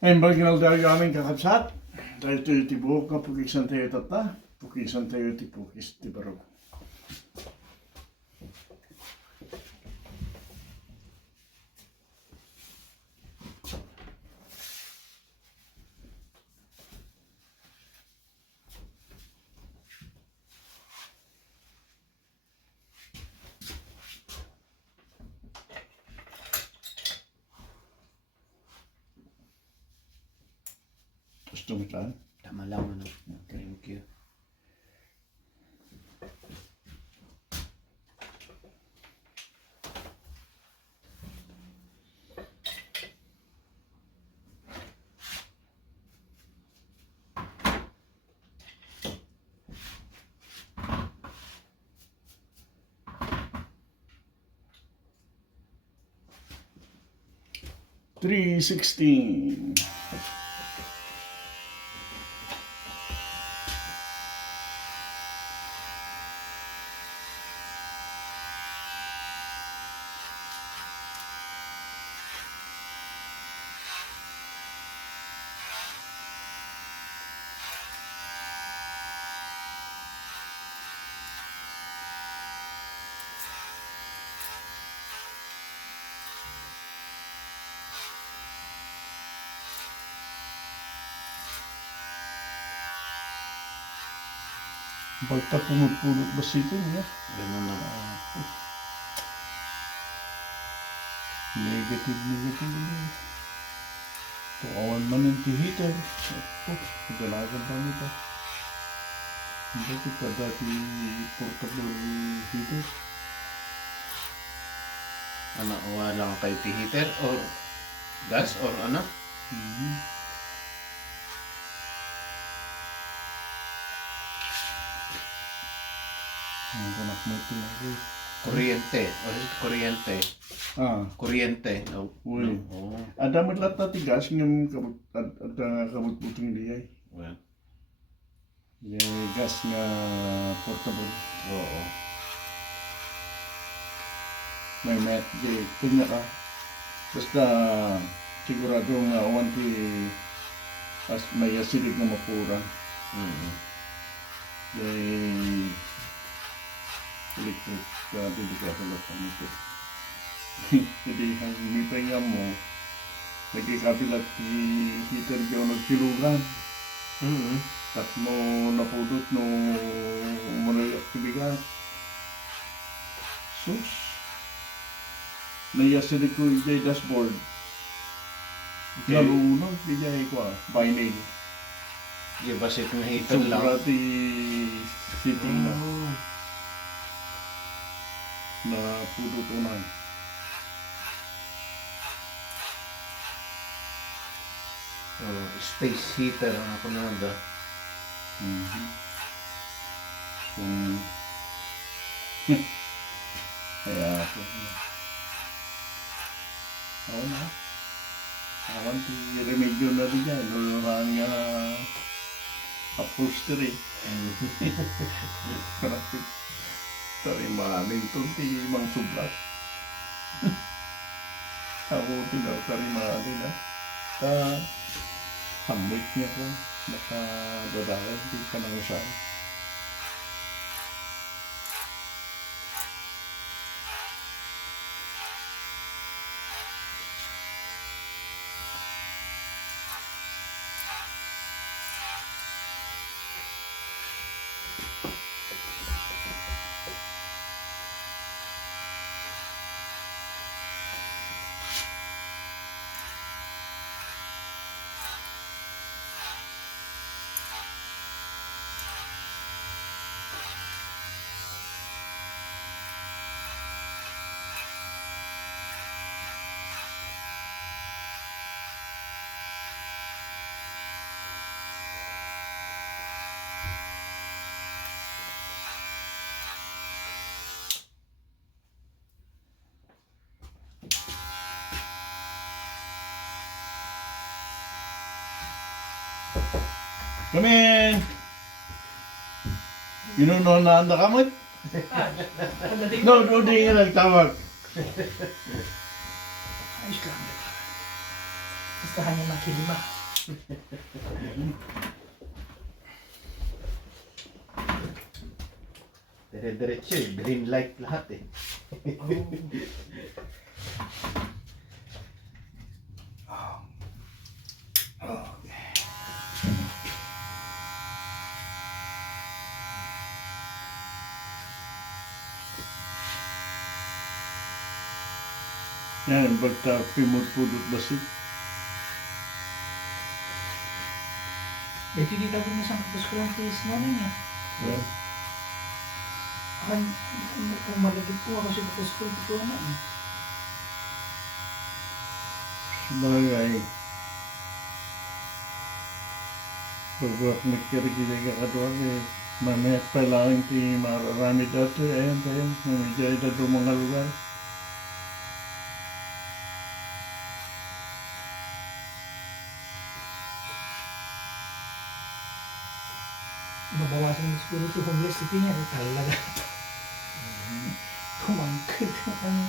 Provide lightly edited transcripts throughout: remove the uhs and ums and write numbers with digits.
En baginal tayo aming kakabsat. Dahil tayo tibuk na pukisan tayo tata. Pukisan tayo tipukis tibaro. Gusto mo saan? Tama lang ano. Thank you. $3.16. Basta punot-punot ba sito niya? Ganun na. Negative. Tukawan man ng heater. Pagdalagan pa nito. Bakit ka dati portable heater? Ano, wala kang kay heater or gas or ano? Ang kanak mo ito na rin. Kuryente. Or kuryente. Kuryente. No. Uy. No. Oh. Ada mo lahat na tigas ng kabut-buting liyay. Well, Yung gas nga portable. oo. May met. Tingnan ka. Basta sigurado nga awan ti may acidic na mapura. Mm-hmm. Yung electric hindi ka salat ang ito. Hindi ang mitay nga mo nagkikabilat ti heater ka nagsilugan. Mm-hmm. At mo napudot no umunay aktibigan. Sus. Naiasidik ko yung dashboard. Okay. Nalunod, kaya ko vinyl. Di ba sit na heater lang? Sobra ti sitting na. Oh. Na pudot unay. Oh, space heater ang ako na da. Kaya ako. Ako na. Awan ti remedyo na rin yan. Nulungan nga upholstery. Karapit. Tarimanin ito ti mang sublat. Ako tarimanin na. Hamit niya ko. Nakadadalan. Di ka nang siya. Come in! Inuno na ang nakamot? No, di nga nagtawag. Ayos lang. Gusto niya makilima. Dire-diretso eh. Green light lahat eh. Yan, basta pimutpudot basit. Dito kita ko sa kapos ko lang tis na niya. Yan. Kung malagit po ako sa kapos ko, ito na. Sabagay. Pagbuhat magkirigilay ka doon eh. Mamaya pa lang ti mararami dati. Ayan tayo. Mamijay na doon mga lugar. Mabawasan ng espiritu homeless city niya. Talaga. Tumangkit. Ano?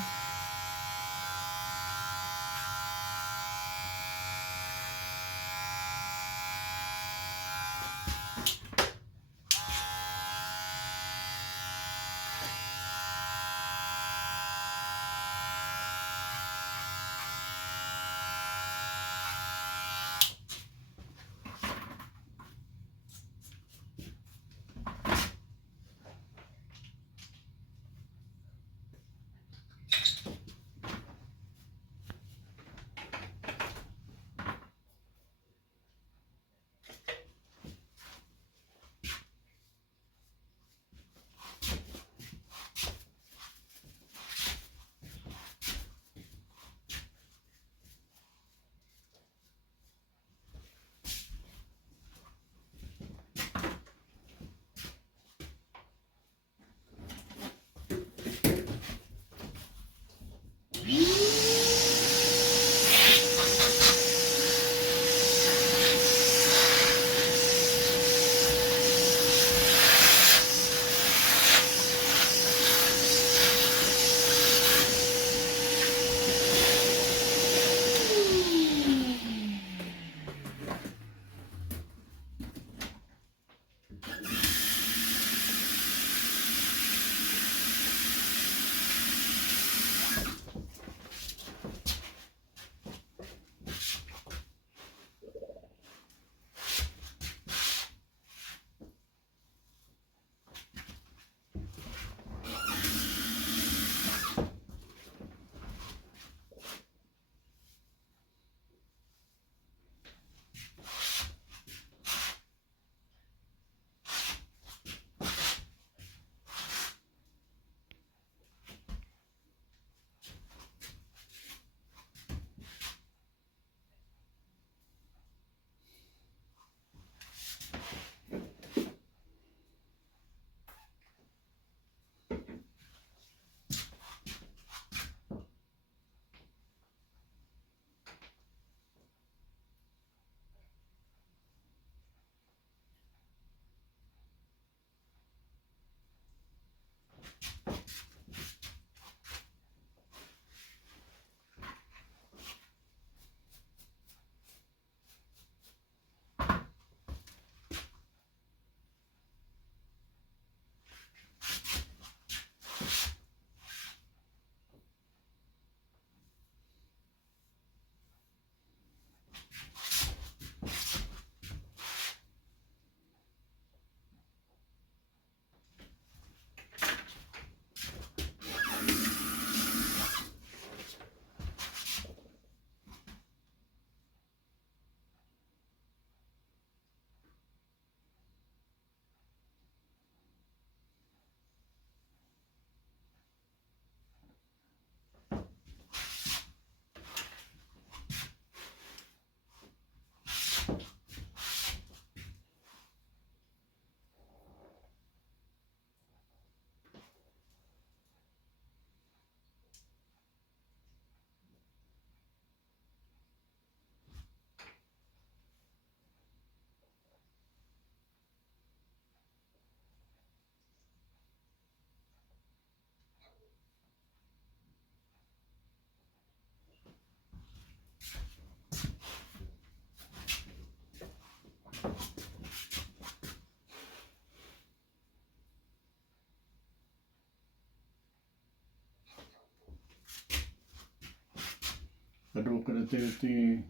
Kadu ka na tayo ti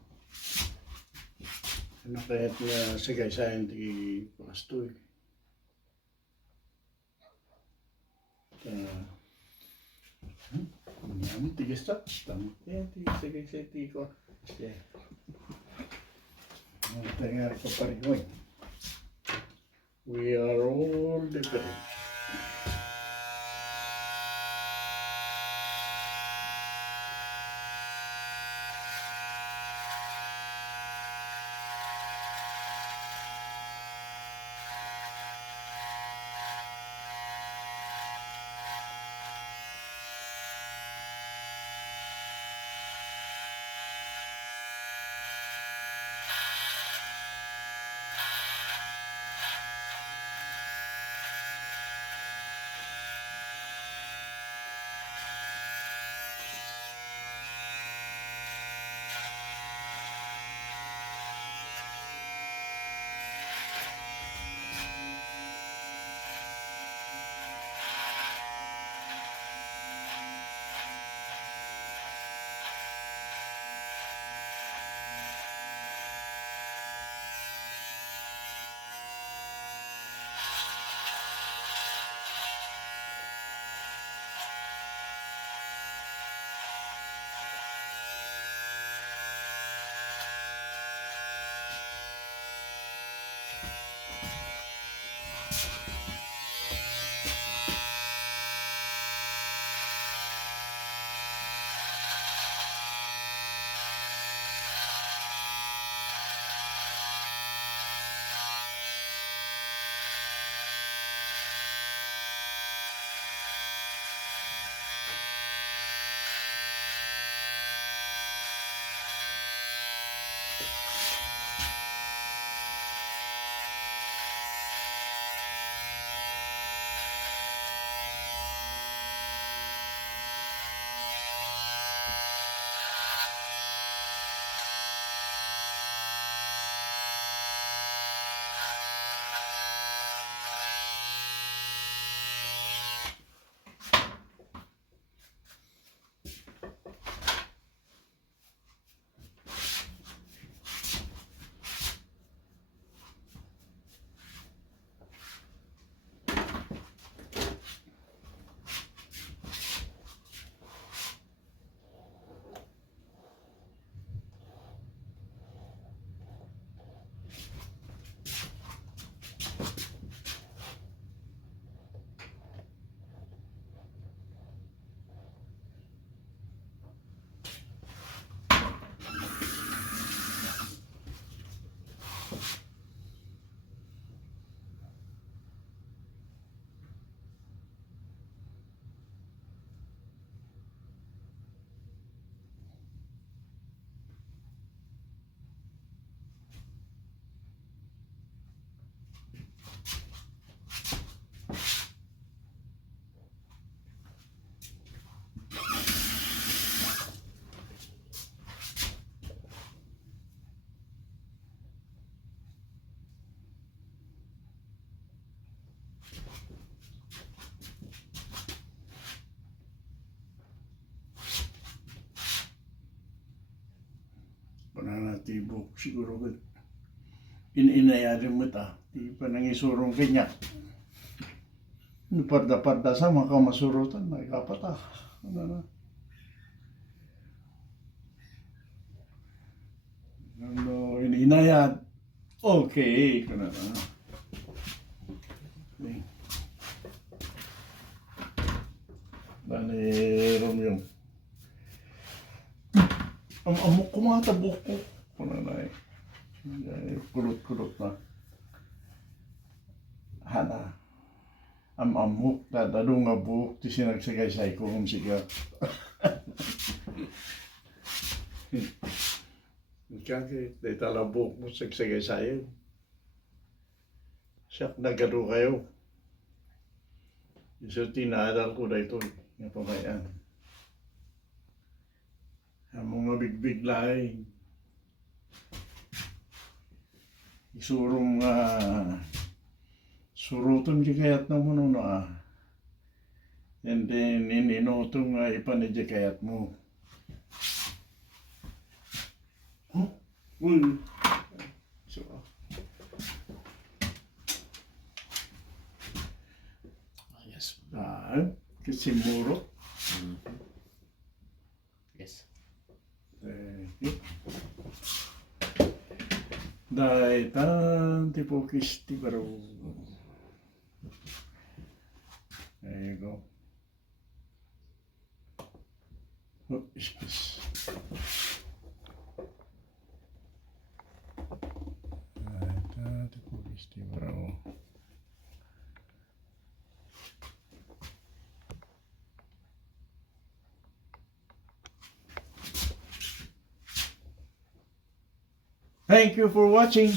ano kahit na sagay-sayan ti pasto eh. Ano tigas ta? Tama. Yan ti sagay-sayan ti ko. Yeah. Ano tayo nga ko pa rin. We are all different. Pananatibok siguro ko inayari mo ta di pa nangisurong kanya parda-parda sa makamasurutan may kapata ano na ano ininayad okay kana na okay. Dani Romeo amok ko mga tabok ko. Ano na eh. Kulot-kulot na. Hana. Amok. Dadado nga buhok. Ti sinagsagay-say ko kung siga. Kaya day tala buhok mo sagsagay-sayo. Siyak nagado kayo. Iso tinadal ko na ito. Nga pamayan. Ang mga bigbig laing isurong suruton di kayat na mo na and then inotong ipan di kayat mo So, Yes. kasi muro. Mhm. Yes. Dai tanti pochisti però. There you go. Oh, yes. Dai tanti pochisti però. Thank you for watching.